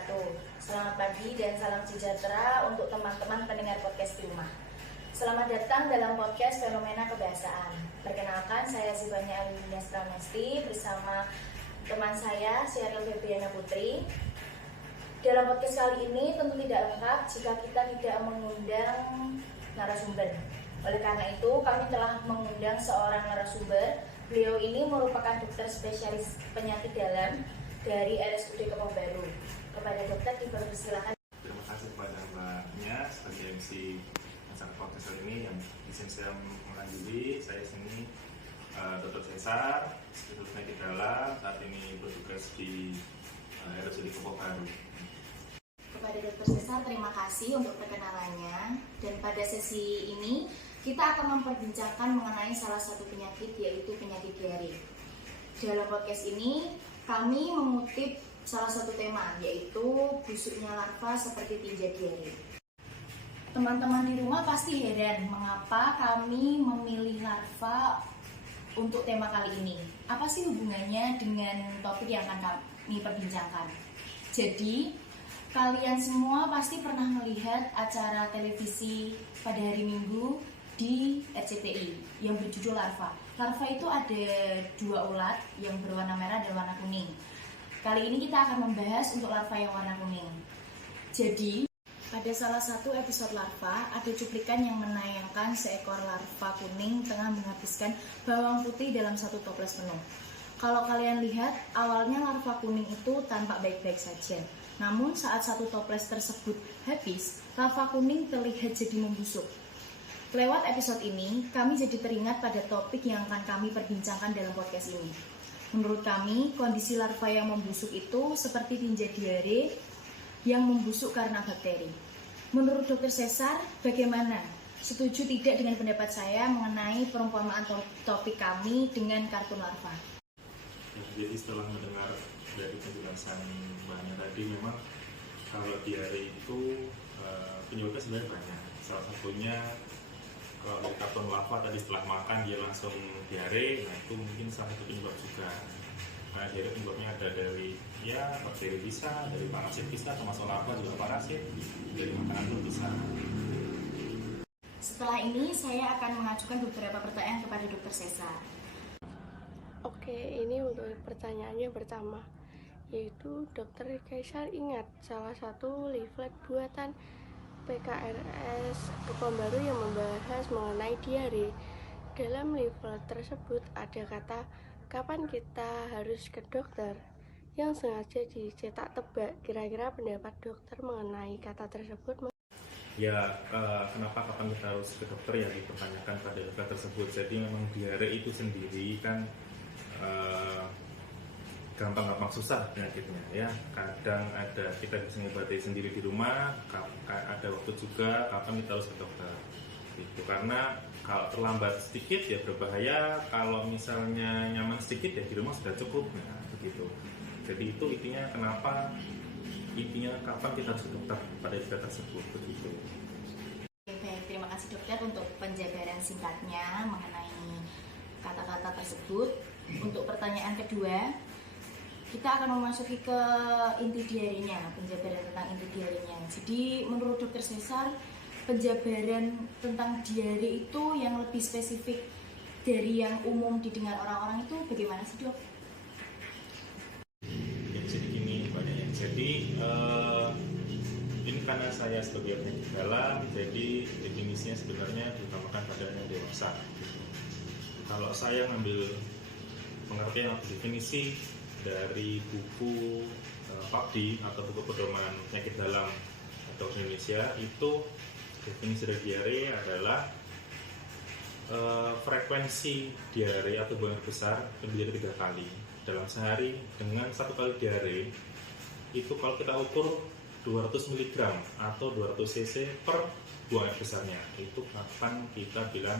wabarakatuh. Selamat pagi dan salam sejahtera untuk teman-teman pendengar podcast di rumah. Selamat datang dalam podcast Fenomena Kebahasaan. Perkenalkan, saya Zibanya Alinias Pramesti bersama teman saya, Sheryl Febriana Putri. Dalam podcast kali ini tentu tidak lengkap jika kita tidak mengundang narasumber. Oleh karena itu, kami telah mengundang seorang narasumber. Beliau ini merupakan dokter spesialis penyakit dalam dari RSUD Kepong Baru. Kepada dokter dipersilakan. Terima kasih kepada Mbaknya sebagai MC acara podcast kali ini yang izin saya mengadili. Saya sini Dr. Cesar, spesialis penyakit dalam, saat ini bertugas di RSUD Kepong Baru. Kepada Dr. Cesar, terima kasih untuk perkenalannya. Dan pada sesi ini kita akan memperbincangkan mengenai salah satu penyakit, yaitu penyakit diare. Dalam podcast ini kami mengutip salah satu tema, yaitu busuknya larva seperti tinja diare. Teman-teman di rumah pasti heran mengapa kami memilih larva untuk tema kali ini. Apa sih hubungannya dengan topik yang akan kami perbincangkan? Jadi, kalian semua pasti pernah melihat acara televisi pada hari Minggu di RCTI yang berjudul Larva. Larva itu ada dua ulat yang berwarna merah dan warna kuning. Kali ini kita akan membahas untuk larva yang warna kuning. Jadi, pada salah satu episode larva, ada cuplikan yang menayangkan seekor larva kuning tengah menghabiskan bawang putih dalam satu toples penuh. Kalau kalian lihat, awalnya larva kuning itu tampak baik-baik saja. Namun saat satu toples tersebut habis, larva kuning terlihat jadi membusuk. Lewat episode ini, kami jadi teringat pada topik yang akan kami perbincangkan dalam podcast ini. Menurut kami, kondisi larva yang membusuk itu seperti tinja diare yang membusuk karena bakteri. Menurut Dr. Cesar, bagaimana? Setuju tidak dengan pendapat saya mengenai perumpamaan topik kami dengan kartun larva? Jadi setelah mendengar dari penjelasan Mbaknya tadi, memang kalau diare itu penyebabnya sebenarnya banyak. Salah satunya kalau dari kartun larva tadi setelah makan dia langsung diare, nah itu mungkin salah satu penyebab juga. Karena diare penyebabnya ada dari bakteri bisa, dari parasit bisa, termasuk larva juga parasit, dari makanan pun bisa. Setelah ini saya akan mengajukan beberapa pertanyaan kepada Dr. Cesar. Oke, ini untuk pertanyaannya pertama, yaitu Dr. Cesar ingat salah satu leaflet buatan PKRS Kepong Baru yang membahas mengenai diare. Dalam leaflet tersebut ada kata, kapan kita harus ke dokter, yang sengaja dicetak tebak. Kira-kira pendapat dokter mengenai kata tersebut? Kenapa kapan kita harus ke dokter ya dipertanyakan pada leaflet tersebut. Jadi memang diare itu sendiri kan gampang-gampang susah penyakitnya ya. Kadang ada kita bisa mengobati sendiri di rumah, ada waktu juga kapan kita harus ke dokter. Itu karena kalau terlambat sedikit ya berbahaya, kalau misalnya nyaman sedikit ya di rumah sudah cukup. Nah, begitu. Jadi itu intinya kapan kita harus ke dokter pada istilah tersebut begitu. Baik, terima kasih dokter untuk penjabaran singkatnya mengenai kata-kata tersebut. Untuk pertanyaan kedua, kita akan memasuki ke inti diarenya, penjabaran tentang inti diarenya. Jadi menurut Dr. Cesar, penjabaran tentang diare itu yang lebih spesifik dari yang umum didengar orang-orang itu bagaimana sih, Dok? Ya, jadi gini Mbak Daya. Jadi ini karena saya sebagai penyakit dalam, jadi definisinya sebenarnya diutamakan pada yang dewasa. Kalau saya ngambil pengertian atau definisi dari buku PABDI atau buku pedoman penyakit dalam atau Indonesia, itu definisi dari diare adalah frekuensi diare atau buang air besar lebih dari 3 kali dalam sehari. Dengan satu kali diare itu kalau kita ukur 200 mg atau 200 cc per buang air besarnya, itu kapan kita bilang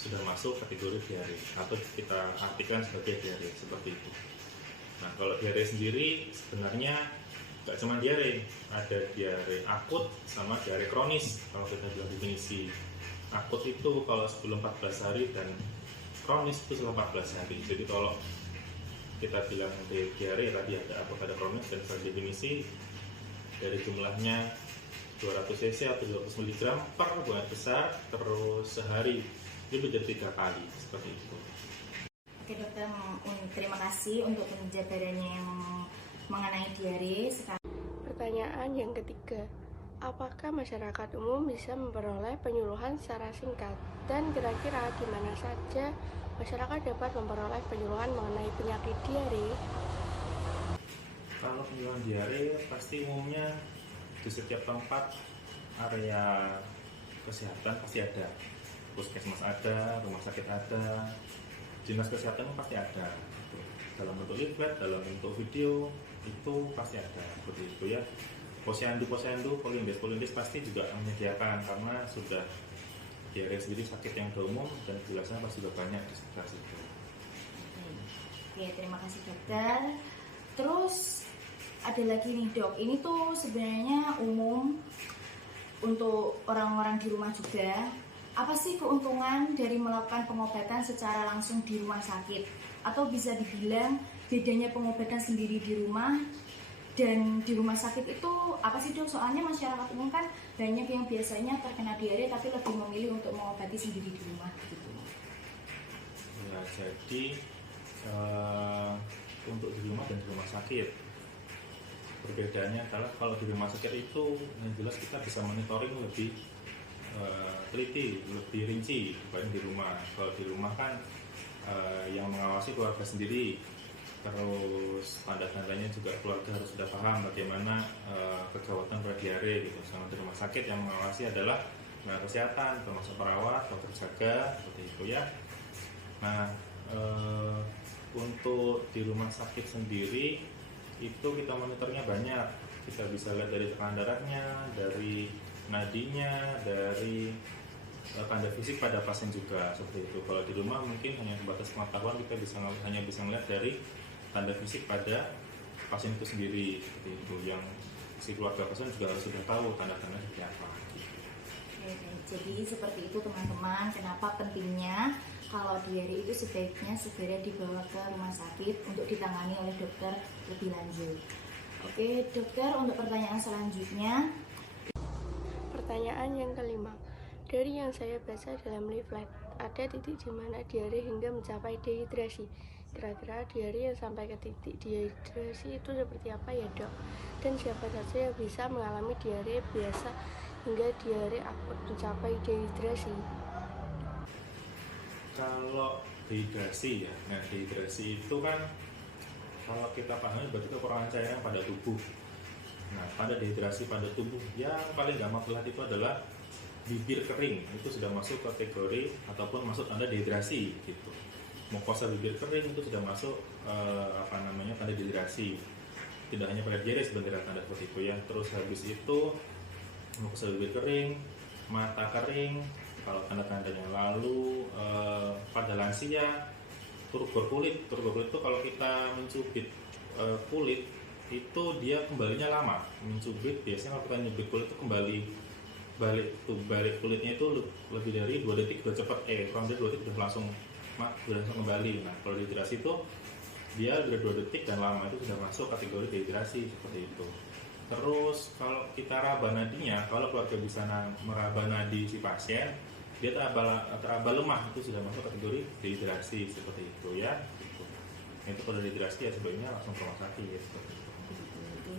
sudah masuk kategori diare atau kita artikan sebagai diare, seperti itu. Nah, kalau diare sendiri sebenarnya nggak cuma diare, ada diare akut sama diare kronis. Kalau kita bilang definisi akut itu kalau sebelum 14 hari dan kronis itu setelah 14 hari. Jadi kalau kita bilang diare tadi ada akut, ada kronis, dan secara definisi dari jumlahnya 200 cc atau 200 mg per buang air besar, terus sehari dia menjadi 3 kali seperti itu. Oke dokter, terima kasih untuk penjabarannya yang mengenai diare. Sekarang Pertanyaan yang ketiga, apakah masyarakat umum bisa memperoleh penyuluhan secara singkat? Dan kira-kira di mana saja masyarakat dapat memperoleh penyuluhan mengenai penyakit diare? Kalau penyuluhan diare pasti umumnya di setiap tempat area kesehatan pasti ada, puskesmas ada, rumah sakit ada, dinas kesehatan pasti ada, dalam bentuk leaflet, dalam bentuk video itu pasti ada seperti itu ya. Posyandu, polindes pasti juga menyediakan karena sudah diare sendiri sakit yang umum dan jelasnya pasti sudah banyak di sekitar situ. Oke, terima kasih dokter. Terus ada lagi nih dok, ini tuh sebenarnya umum untuk orang-orang di rumah juga. Apa sih keuntungan dari melakukan pengobatan secara langsung di rumah sakit? Atau bisa dibilang bedanya pengobatan sendiri di rumah dan di rumah sakit itu apa sih dok? Soalnya masyarakat umum kan banyak yang biasanya terkena diare tapi lebih memilih untuk mengobati sendiri di rumah gitu. Ya, jadi untuk di rumah dan di rumah sakit perbedaannya adalah kalau di rumah sakit itu yang jelas kita bisa monitoring lebih teliti, lebih rinci dibanding di rumah. Kalau di rumah kan yang mengawasi keluarga sendiri, terus tanda-tandanya juga keluarga harus sudah paham bagaimana kegawatan pada diare gitu. Sama di rumah sakit yang mengawasi adalah tenaga kesehatan, termasuk perawat, dokter jaga, seperti itu ya. Nah, untuk di rumah sakit sendiri itu kita monitornya banyak. Kita bisa lihat dari tekanan darahnya, dari nadinya, dari tanda fisik pada pasien juga seperti itu. Kalau di rumah mungkin hanya sebatas pengetahuan, kita hanya bisa melihat dari tanda fisik pada pasien itu sendiri seperti itu. Yang si keluarga pasien juga harus sudah tahu tanda-tanda seperti apa. Jadi seperti itu teman-teman, kenapa pentingnya kalau diare itu sebaiknya segera dibawa ke rumah sakit untuk ditangani oleh dokter lebih lanjut. Oke dokter, untuk pertanyaan selanjutnya. Pertanyaan yang kelima, dari yang saya baca dalam leaflet, ada titik di mana diare hingga mencapai dehidrasi. Kira-kira diare yang sampai ke titik dehidrasi itu seperti apa ya dok? Dan siapa saja yang bisa mengalami diare biasa hingga diare akut mencapai dehidrasi? Kalau dehidrasi ya, nah dehidrasi itu kan kalau kita pahami berarti kekurangan cairan pada tubuh. Nah, pada dehidrasi pada tubuh yang paling gampang terlihat itu adalah bibir kering, itu sudah masuk kategori ataupun masuk tanda dehidrasi gitu. Mukosa bibir kering itu sudah masuk tanda dehidrasi. Tidak hanya pada diare sebenarnya tanda seperti itu ya. Terus habis itu mukosa bibir kering, mata kering, kalau tanda-tandanya. Lalu pada lansia turgor kulit itu kalau kita mencubit kulit itu dia kembalinya lama. Mencubit biasanya kalau kita nyubit kulit itu kembali balik kulitnya itu lebih dari 2 detik udah cepat, kurang dari 2 detik udah langsung kembali. Nah, kalau dehidrasi itu dia udah 2 detik dan lama, itu sudah masuk kategori dehidrasi seperti itu. Terus kalau kita raba nadinya, kalau keluarga bisa meraba nadi si pasien, dia teraba lemah, itu sudah masuk kategori dehidrasi seperti itu ya. Itu kalau dehidrasi ya sebaiknya langsung ke rumah sakit seperti itu.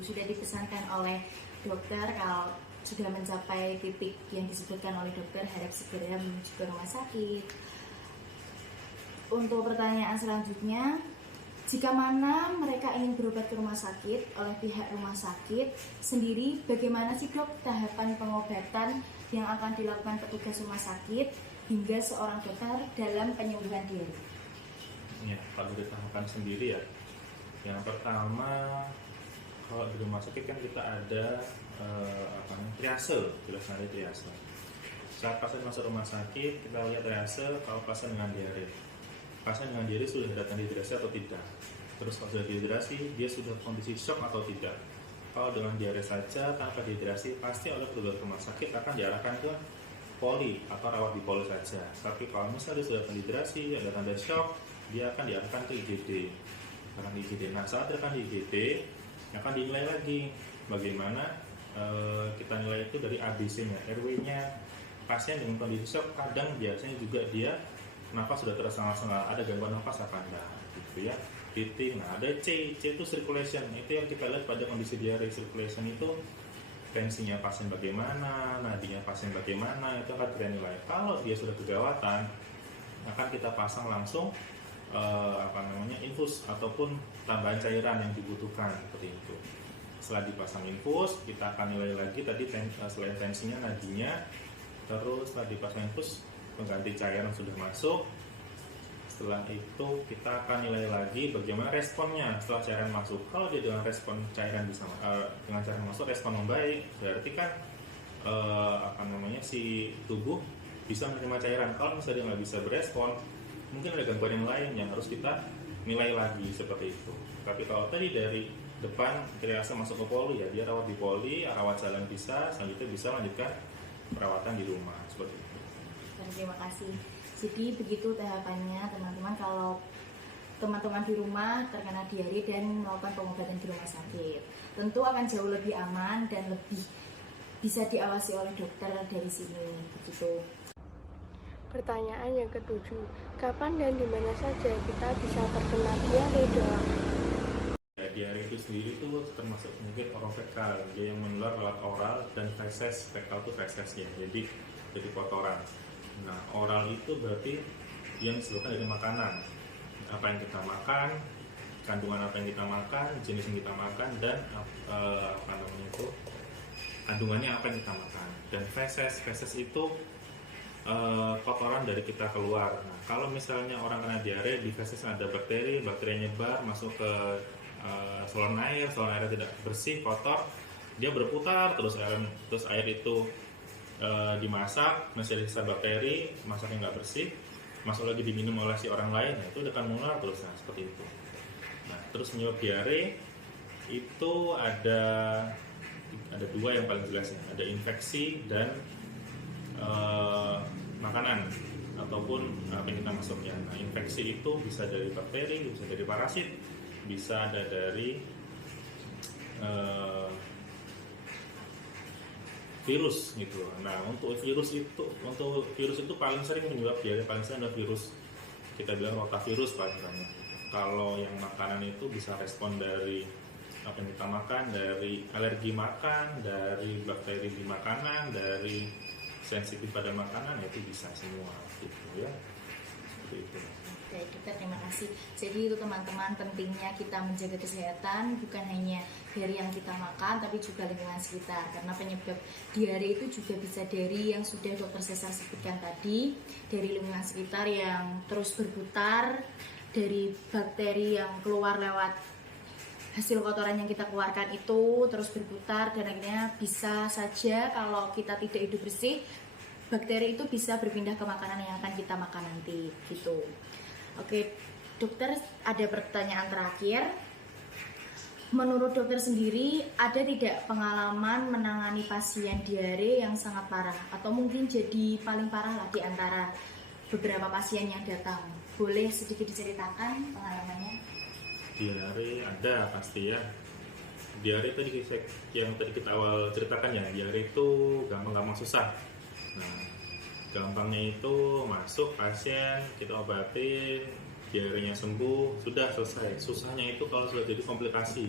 Sudah dipesankan oleh dokter kalau sudah mencapai titik yang disebutkan oleh dokter harap segera menuju ke rumah sakit. Untuk pertanyaan selanjutnya, jika mana mereka ingin berobat ke rumah sakit oleh pihak rumah sakit sendiri, bagaimana sih dok tahapan pengobatan yang akan dilakukan petugas rumah sakit hingga seorang dokter dalam penyembuhan diare? Ya, kalau ditahapan sendiri ya, yang pertama kalau di rumah sakit kan kita ada triase, jelas ada triase. Saat pasien masuk rumah sakit, kita lihat triase kalau pasien dengan diare. Pasien dengan diare sudah datang dehidrasi atau tidak. Terus kalau sudah dehidrasi, dia sudah kondisi shock atau tidak. Kalau dengan diare saja tanpa dehidrasi, pasti oleh petugas rumah sakit akan diarahkan ke poli atau rawat di poli saja. Tapi kalau misalnya dia sudah dehidrasi, ada tanda shock, dia akan diarahkan ke IGD. Nah, saat akan di IGD, akan dinilai lagi bagaimana kita nilai itu dari ABC-nya, RW-nya pasien dengan kondisi shock. Kadang biasanya juga dia nafas sudah tersengal-sengal, ada gangguan nafas apa enggak gitu ya. Titik. Nah, ada C itu circulation. Itu yang kita lihat pada kondisi diare. Circulation itu tensinya pasien bagaimana, nadinya pasien bagaimana, itu akan kita nilai. Kalau dia sudah kegawatan, akan kita pasang langsung infus ataupun tambahan cairan yang dibutuhkan seperti itu. Setelah dipasang infus, kita akan nilai lagi tadi selain tensinya, nadinya, terus setelah dipasang infus pengganti cairan sudah masuk. Setelah itu kita akan nilai lagi bagaimana responnya setelah cairan masuk. Kalau dia dengan respon cairan dengan cairan masuk respon membaik, berarti kan si tubuh bisa menerima cairan. Kalau misalnya dia nggak bisa berespon, mungkin ada gangguan yang lain yang harus kita nilai lagi seperti itu. Tapi kalau tadi dari depan kita rasa masuk ke poli, ya dia rawat di poli, rawat jalan bisa, selanjutnya bisa lanjutkan perawatan di rumah seperti itu. Terima kasih. Jadi begitu tahapannya teman-teman kalau teman-teman di rumah terkena diare dan melakukan pengobatan di rumah sakit. Tentu akan jauh lebih aman dan lebih bisa diawasi oleh dokter dari sini. Begitu. Pertanyaan yang ketujuh, kapan dan di mana saja kita bisa terkena diare, Dok? Diare itu sendiri itu termasuk mungkin oropekal, dia yang menular lewat oral, dan feses. Fekal itu feses ya, jadi kotoran. Nah, oral itu berarti yang disebabkan dari makanan, apa yang kita makan, kandungan apa yang kita makan, jenis yang kita makan, dan kandungannya apa yang kita makan. Dan feses itu kotoran dari kita keluar. Nah, kalau misalnya orang kena diare, di feses ada bakteri nyebar masuk ke saluran airnya tidak bersih, kotor, dia berputar terus air itu dimasak, masih ada sisa bakteri, masaknya nggak bersih, masuk lagi diminum oleh si orang lain, nah, itu akan menular terus. Nah, seperti itu. Nah, terus penyebab diare itu ada dua yang paling jelas ya, ada infeksi dan makanan ataupun apa yang kita masuknya. Nah, infeksi itu bisa dari bakteri, bisa dari parasit, bisa ada dari virus gitu. Nah, untuk virus itu paling sering menyebab diare, paling sering adalah virus. Kita bilang rotavirus paling banyak. Kalau yang makanan itu bisa respon dari apa yang kita makan, dari alergi makan, dari bakteri di makanan, dari sensitif pada makanan, itu bisa semua gitu ya. Seperti itu. Oke, dokter, terima kasih. Jadi itu teman-teman, pentingnya kita menjaga kesehatan bukan hanya dari yang kita makan tapi juga lingkungan sekitar, karena penyebab diare itu juga bisa dari yang sudah dokter Cesar sebutkan tadi, dari lingkungan sekitar yang terus berputar, dari bakteri yang keluar lewat hasil kotoran yang kita keluarkan itu terus berputar, dan akhirnya bisa saja kalau kita tidak hidup bersih, bakteri itu bisa berpindah ke makanan yang akan kita makan nanti gitu. Oke, dokter, ada pertanyaan terakhir. Menurut dokter sendiri, ada tidak pengalaman menangani pasien diare yang sangat parah atau mungkin jadi paling parah lah di antara beberapa pasien yang datang? Boleh sedikit diceritakan pengalamannya? Diare ada pasti ya. Diare tadi yang tadi kita awal ceritakan ya, diare itu gampang susah. Nah, gampangnya itu masuk pasien, kita obatin, diarenya sembuh, sudah selesai. Susahnya itu kalau sudah jadi komplikasi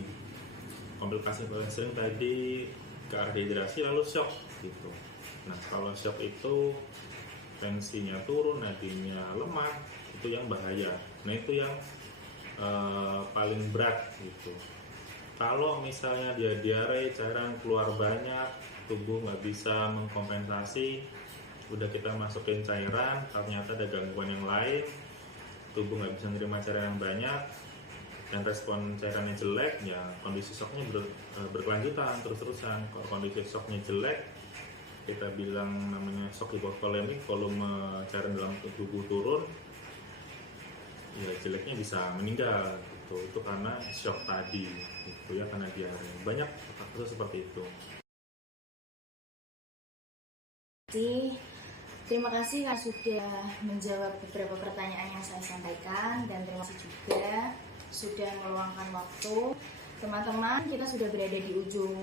paling sering tadi ke arah dehidrasi lalu shock gitu. Nah, kalau shock itu tensinya turun, nadinya lemah, itu yang bahaya. Nah, itu yang paling berat gitu. Kalau misalnya dia diare, cairan keluar banyak, tubuh nggak bisa mengkompensasi, udah kita masukin cairan, ternyata ada gangguan yang lain, tubuh nggak bisa menerima cairan yang banyak, dan respon cairannya jelek, ya kondisi shocknya berkelanjutan terus-terusan. Kalau kondisi shocknya jelek, kita bilang namanya shock hipovolemik, volume cairan dalam tubuh turun, ya jeleknya bisa meninggal gitu. Itu karena shock tadi gitu ya, karena diare. Banyak kasus seperti itu. Terima kasih Kak sudah menjawab beberapa pertanyaan yang saya sampaikan, dan terima kasih juga sudah meluangkan waktu. Teman-teman, kita sudah berada di ujung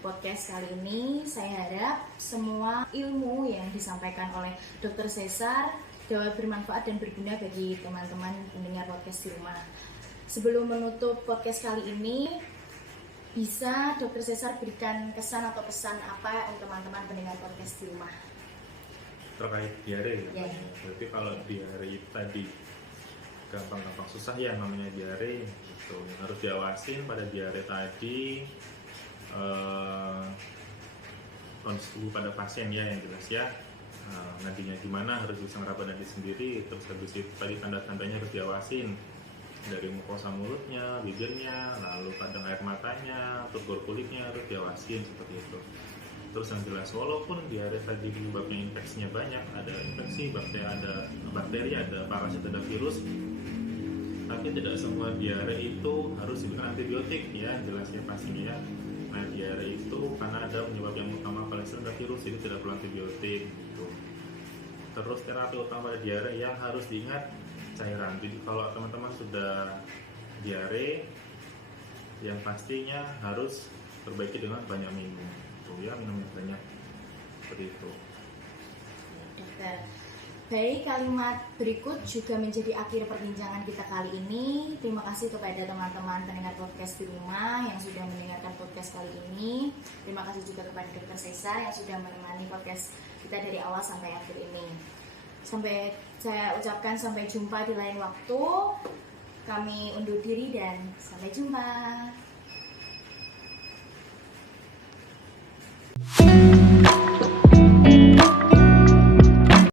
podcast kali ini. Saya harap semua ilmu yang disampaikan oleh Dr. Cesar dapat bermanfaat dan berguna bagi teman-teman pendengar podcast di rumah. Sebelum menutup podcast kali ini, bisa Dr. Cesar berikan kesan atau pesan apa untuk teman-teman pendengar podcast di rumah? Terkait diare ya. Ya. Berarti kalau diare tadi gampang-gampang susah ya namanya diare gitu. Harus diawasin pada diare tadi kondisi tubuh pada pasien ya yang jelas ya. Nadinya gimana, harus bisa ngeraba nadi sendiri. Terus habis itu tadi tanda-tandanya harus diawasin dari mukosa mulutnya, bibirnya, lalu kadang air matanya, turgor kulitnya harus diawasin seperti itu. Terus yang jelas, walaupun diare tadi penyebabnya infeksinya banyak, ada infeksi, bakteri, ada parasit, ada virus, tapi tidak semua diare itu harus diberikan antibiotik ya, jelasnya pastinya ya. Nah, diare itu karena ada penyebab yang utama paling sering ada virus, jadi tidak perlu antibiotik gitu. Terus terapi utama pada diare yang harus diingat cairan. Jadi kalau teman-teman sudah diare, yang pastinya harus perbaiki dengan banyak minum. Ya, minum yang banyak seperti itu. Dokter, baik, kalimat berikut juga menjadi akhir perbincangan kita kali ini. Terima kasih kepada teman-teman pendengar podcast di rumah yang sudah mendengarkan podcast kali ini. Terima kasih juga kepada Dr. Cesar yang sudah menemani podcast kita dari awal sampai akhir ini. Sampai saya ucapkan sampai jumpa di lain waktu. Kami undur diri dan sampai jumpa.